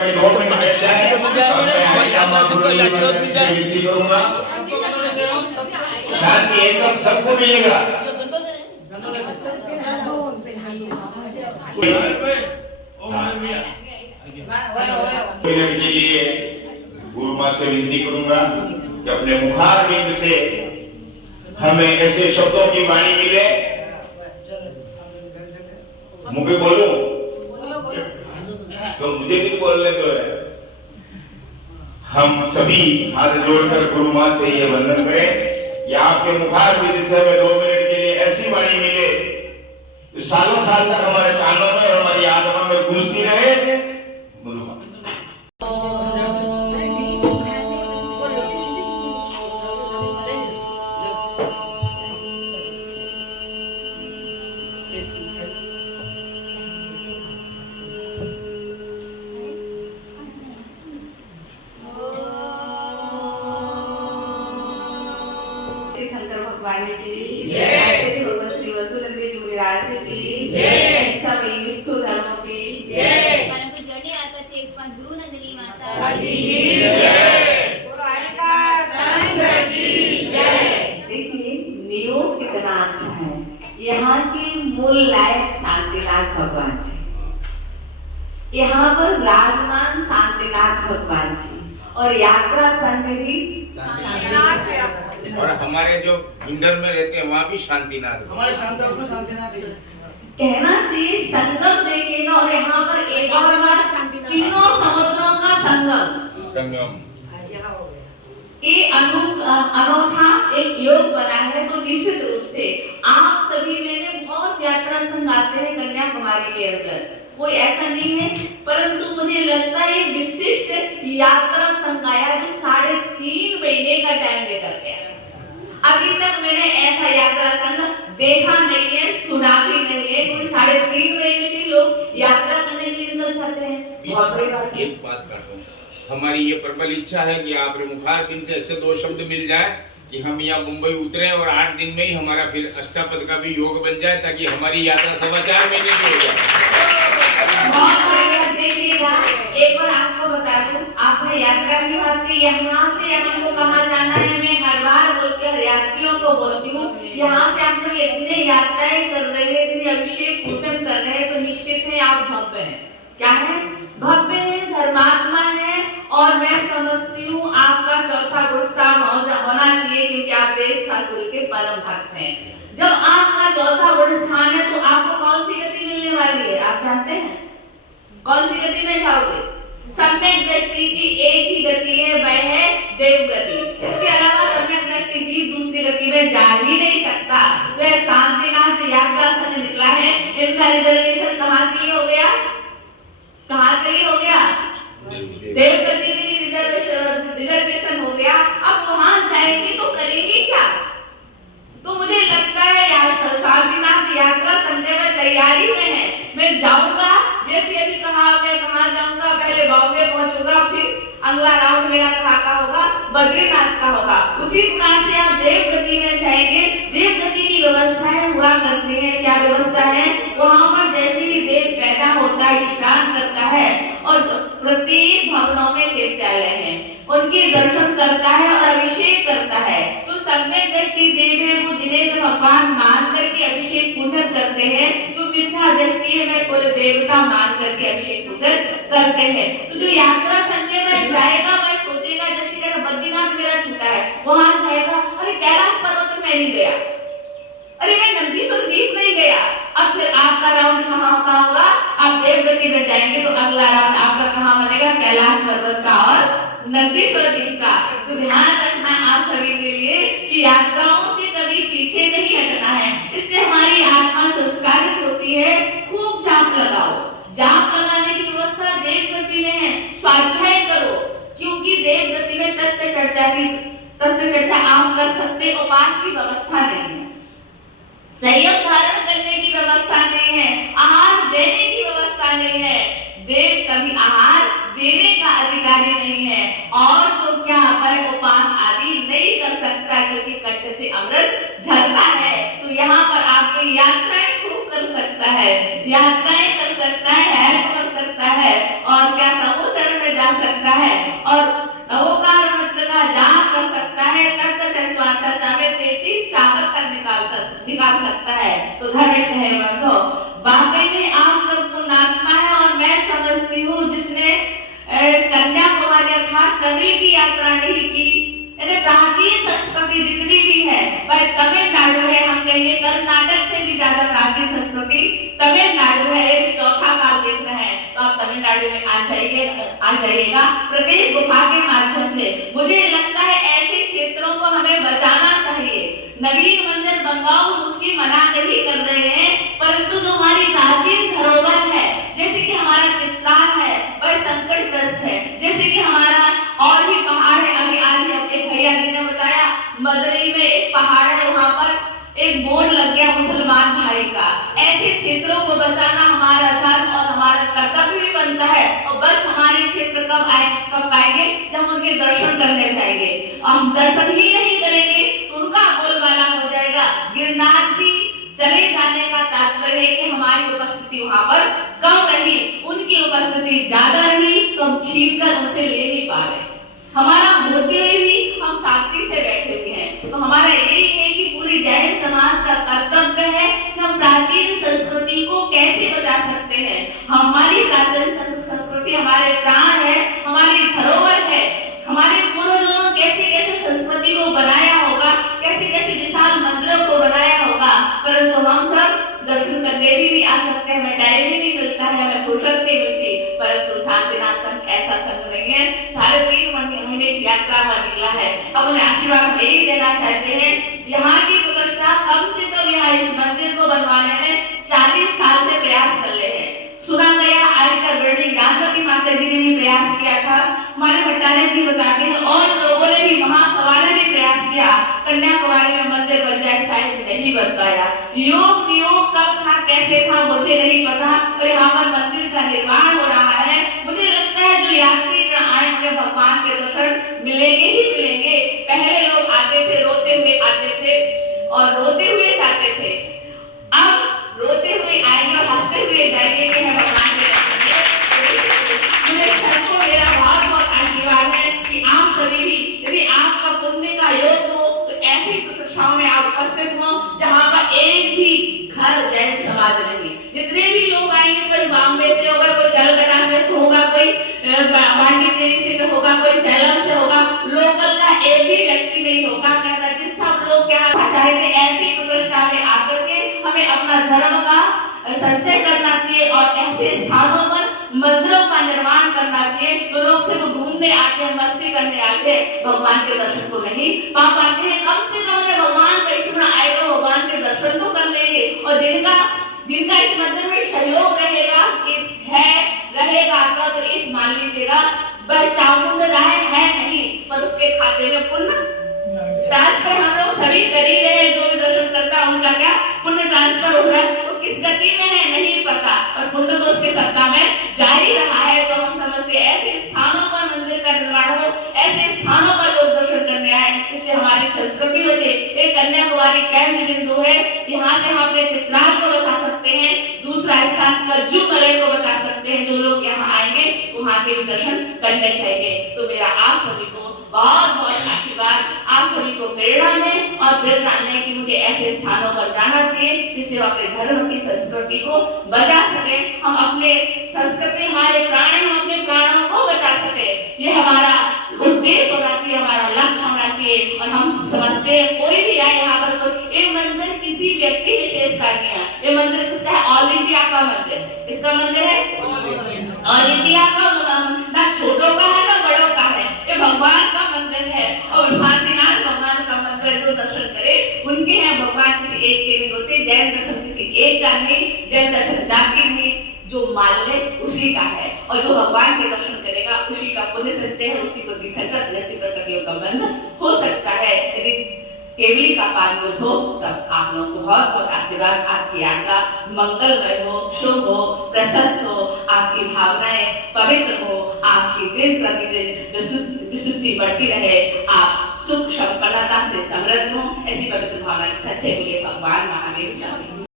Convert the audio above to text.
शांति एकदम सबको मिलेगा। मिनट के लिए गुरु माँ से विनती करूंगा कि अपने मुखार बिंद से हमें ऐसे शब्दों की वाणी मिले। मुझे बोलूं तो मुझे भी बोलने दो है। हम सभी हाथ जोड़कर गुरु माँ से ये वंदन करें कि आपके मुखार बिंद से हमें 2 मिनट के लिए ऐसी वाणी मिले जो सालों साल तक हमारे कानों में और हमारी आत्मा में गूंजती रहे। गुरु माँ भगवान की जय, भगवान श्री वसुदेव जी महाराज की जय, सभी विश्व धर्म की जय, परंतु जड़े आकाश एक पास गुरु नंदिनी माता की जय, पुराणिका संघ की जय। देखिए नियोग कितना अच्छा है। यहाँ के मूल लायक शांतिनाथ भगवान जी, यहाँ पर राजमान शांतिनाथ भगवान जी और यात्रा संघ भी और हमारे जो इंदर में रहते हैं वहाँ भी शांतिनाथ, हमारे शांतिनाथ में शांतिनाथ कहना चाहिए। संगम देखिए ना, और यहाँ पर एक और बार तीनों समुद्रों का संगम ये अनोखा एक योग बना है। तो निश्चित रूप से आप सभी मैंने बहुत यात्रा संघ आते हैं कन्याकुमारी के अंदर, कोई ऐसा नहीं है, परंतु मुझे लगता है विशिष्ट यात्रा संघ आया जो 3.5 महीने का टाइम लेकर के आया। अभी तक मैंने ऐसा यात्रा संघ देखा नहीं है, सुना भी नहीं है। कोई 3.5 महीने के लोग यात्रा करने के लिए निकल जाते हैं। बहुत बड़ी बात है। एक बात काटो, हमारी ये प्रबल इच्छा है कि आप मुखार बिंद से ऐसे 2 शब्द मिल जाए कि हम यहाँ मुंबई उतरे और 8 दिन में ही हमारा फिर अष्टापद का भी योग बन जाए, ताकि हमारी यात्रा 4.25 महीने की हो जाए। देखिएगा, एक बार आपको बता दूं, आपने यात्रा की बात की, यहाँ से हमको कहाँ जाना है। मैं हर बार बोलती हूँ, यात्रियों को बोलती हूँ, यहाँ से आप जब इतने यात्राएं कर रहे हैं, इतने अभिषेक पूजन कर रहे हैं, तो निश्चित है आप भव्य हैं। क्या है? भव्य है, धर्मात्मा है। और मैं समझती हूँ आपका चौथा गुरुस्थान होना चाहिए, क्योंकि आप देश ठाकुर के परम भक्त हैं। जब आपका चौथा गुरुस्थान है तो आपको कौन सी गति मिलने वाली है आप जानते हैं? कौन सी गति में जाओगे? सम्यक दृष्टि की एक ही गति है, वह है देव गति। इसके अलावा सम्यक दृष्टि जी दूसरी गति में जा ही नहीं सकता। वह शांतिनाथ जो यात्रा संघ निकला है, इनका रिजर्वेशन कहाँ के लिए हो गया? कहाँ के लिए हो गया? देव गति के लिए रिजर्वेशन हो गया। अब वहां जाएंगे तो करेंगे क्या? तो मुझे लगता है शांतिनाथ यात्रा संघ में तैयारी में है। मैं जाऊंगा, जैसे अभी कहा मैं कहाँ जाऊंगा, पहले बॉम्बे पहुंचूंगा, फिर अगला राउंड मेरा कहाँ का होगा? बद्रीनाथ का होगा। उसी प्रकार से आप देव गति में जाएंगे। देव गति की व्यवस्थाएं हुआ करती है। क्या व्यवस्था है? वहां पर जैसे ही देव पैदा होता है, स्नान करता है, और प्रत्येक भवनों में चैत्यालय है, उनके दर्शन करता है और अभिषेक करता है। तो सम्यक दृष्टि देव है, वो जिन्हें भगवान मान करके अभिषेक पूजन करते हैं। जो विद्या दृष्टि है, मैं कुल देवता मान करके अभिषेक पूजन करते हैं। तो जो यात्रा संघ में जाएगा वह सोचेगा, जैसे कि बद्रीनाथ मेरा छूटा है, वहां जाएगा, अरे कैलाश पर्वत में नहीं गया, अरे मैं नंदीश्वर द्वीप नहीं गया। अब फिर आपका राउंड कहाँ का होगा? आप देव गति में जाएंगे तो अगला राउंड आपका कहाँ बनेगा? कैलाश पर्वत का और नंदीश्वर द्वीप का। तो ध्यान रखना आप सभी के लिए कि यात्राओं से कभी पीछे नहीं हटना है। इससे हमारी आत्मा संस्कारित होती है। खूब जाप लगाओ। जाप लगाने की व्यवस्था देव गति में है। स्वाध्याय करो, क्योंकि देव गति में तत्व चर्चा आप कर सकते, उपास की व्यवस्था नहीं है, संयम धारण करने की व्यवस्था नहीं है, आहार देने की व्यवस्था नहीं है। देव कभी आहार देने का अधिकारी नहीं है, और तो क्या पर उपास आदि नहीं कर सकता, क्योंकि कंठ से अमृत झरता है। तो यहाँ पर आपकी यात्राएं खूब कर सकता है, यात्राएं कर सकता है, हेल्प कर सकता है, और क्या समूह सकता है और नवोकार मंत्र का जाप कर सकता है, तब तक चर्चा में 33 सागर तक निकाल सकता है। तो धर्मिष्ठ है बंधो, वाकई में आप सब पुण्यात्मा है। और मैं समझती हूँ जिसने कन्याकुमारी अर्थात तमिल की यात्रा नहीं की, प्राचीन संस्कृति जितनी भी है, पर तमिलनाडु है, हम कहेंगे कर्नाटक से भी ज्यादा प्राचीन संस्कृति तमिलनाडु है। यदि चौथा काल देखना है तो आप तमिलनाडु में आ जाइएगा प्रत्येक गुफा के माध्यम से। मुझे लगता है ऐसे क्षेत्रों को हमें बचाना चाहिए। नवीन मंदिर बनवाओ, हम उसकी मना नहीं कर रहे हैं, परंतु जो हमारी प्राचीन धरोहर है, जैसे कि हमारा चित्राल है, वह संकटग्रस्त है। जैसे कि हमारा और भी पहाड़ है, अभी आज एक भैया जी ने बताया मदुरई में एक पहाड़ है, वहां पर एक बोर्ड लग गया मुसलमान भाई का। ऐसे क्षेत्रों को बचाना हमारा धर्म और हमारा कर्तव्य भी बनता है। और बस हमारे क्षेत्र कब पाएंगे जब उनके दर्शन करने चाहिए। हम दर्शन ही नहीं करेंगे तो उनका बोलबाला हो जाएगा। गिरनार की चले जाने का तात्पर्य है कि हमारी उपस्थिति वहां पर कम रही, उनकी उपस्थिति ज्यादा रही, तो हम छीन कर उनसे ले नहीं पा रहे। हमारा होते हुए भी हम शांति से बैठे हुए हैं। तो हमारा यही है कि पूरी जैन समाज का कर्तव्य है कि हम प्राचीन संस्कृति को कैसे बचा सकते हैं। हमारी प्राचीन संस्कृति हमारे प्राण है, हमारी धरोहर है। हमारे पूर्वजों ने कैसे कैसे संस्कृति को बनाया होगा, कैसे कैसे विशाल मंदिरों को बनाया होगा, परंतु हम सब दर्शन करने भी नहीं आ सकते, हमें टाइम भी नहीं मिलता है, हमें फुर्सत नहीं मिलती। परंतु शांतिनाथ संघ ऐसा संघ नहीं है, 3.5 महीने की यात्रा पर निकला है। अब उन्हें आशीर्वाद हम यही देना चाहते हैं, यहाँ की प्रतिष्ठा कम से कम यहाँ इस मंदिर को बनवाने में 40 साल से प्रयास कर रहे हैं। सुना गया आजकल बड़ी ज्ञानवती माता जी ने भी प्रयास किया था, हमारे भट्टाचार्य जी बताते हैं, और लोगों ने भी महासभा ने भी प्रयास किया कन्याकुमारी में मंदिर बन जाए, शायद नहीं बन पाया। योग नियोग कब था कैसे था मुझे नहीं पता, और यहाँ पर मंदिर का निर्माण हो रहा है। मुझे लगता है जो यात्री आए उन्हें भगवान के दर्शन मिलेंगे ही मिलेंगे। पहले लोग आते थे, रोते हुए आते थे और रोते हुए जाते थे, अब रोते हुए आएंगे और हंसते हुए जाएंगे कि हम भगवान के सबको मेरा बहुत बहुत आशीर्वाद है कि आप सभी भी, यदि आपका पुण्य का योग हो तो ऐसी प्रतिष्ठाओं में आप उपस्थित हो जहाँ पर एक भी घर जैन समाज नहीं। जितने भी लोग आएंगे, कोई बॉम्बे से होगा, कोई कलकत्ता से होगा, कोई पांडिचेरी से होगा, कोई सैलम से होगा, लोकल का एक भी व्यक्ति नहीं होगा। कहना चाहिए सब लोग क्या चाहते, ऐसी प्रतिष्ठा में आकर के हमें अपना धर्म का संचय करना चाहिए और ऐसे स्थानों पर मंदिरों का निर्माण करना चाहिए। तो लोग सिर्फ घूमने आते हैं, मस्ती करने आते हैं, भगवान के दर्शन को नहीं पा पाते हैं। कम से कम भगवान का स्मरण आएगा, भगवान के दर्शन तो कर लेंगे। और जिनका इस मंदिर में सहयोग रहेगा तो इस मान लीजिएगा वह चामुंड राय है नहीं, पर उसके खाते में पुण्य ट्रांसफर हम लोग सभी कर ही रहे हैं। जो भी दर्शन करता है उनका क्या पुण्य ट्रांसफर हो रहा है, वो किस गति में है नहीं पता, और पुण्य तो उसके सत्ता में जा ही रहा है। तो हम समझते हैं ऐसे स्थानों पर मंदिर का निर्माण हो, ऐसे स्थानों पर लोग दर्शन करने आए, इससे हमारी संस्कृति बचे। एक कन्याकुमारी केंद्र बिंदु है, यहाँ से हम अपने चित्राल को बचा सकते हैं। दूसरा स्थान कज्जू मलई को बचा सकते हैं। जो लोग यहाँ आएंगे वहाँ के भी दर्शन करने चाहिए। तो मेरा आप सभी को बहुत बहुत आशीर्वाद, आप सभी को प्रेरणा दें और प्रेरणा लें कि मुझे ऐसे स्थानों पर जाना चाहिए जिससे हम अपने धर्म की संस्कृति को बचा सके। हम अपने संस्कृति, हमारे प्राण, हम अपने प्राणों को बचा सके, ये हमारा उद्देश्य होना चाहिए, हमारा लक्ष्य होना चाहिए। और हम समझते हैं कोई भी आए यहाँ पर तो ये मंदिर किसी व्यक्ति विशेष का नहीं है, ये मंदिर किसका है? ऑल इंडिया का मंदिर। किसका मंदिर है? ऑल इंडिया का। ना छोटों का है ना बड़ों का है, ये भगवान का मंदिर है। और शांतिनाथ भगवान का मंदिर, जो दर्शन करे उनके हैं। भगवान किसी एक के नहीं होते, जैन दर्शन किसी एक का नहीं, जैन दर्शन जाति नहीं, जो मान ले उसी का है। और जो भगवान के दर्शन करेगा उसी का पुण्य संचय है, उसी को दिखकर दृष्टि प्रकृतियों का बंध हो सकता है। यदि केवली का पावन हो तब आप लोगों को बहुत बहुत आशीर्वाद। आपकी यात्रा मंगलमय हो, शुभ हो, प्रशस्त हो, आपकी भावनाएं पवित्र हो, आपकी दिन प्रतिदिन विशुद्धि बढ़ती रहे, आप सुख संपन्नता से समृद्ध हो। ऐसी पवित्र भावना के सच्चे बोले भगवान महावीर स्वामी।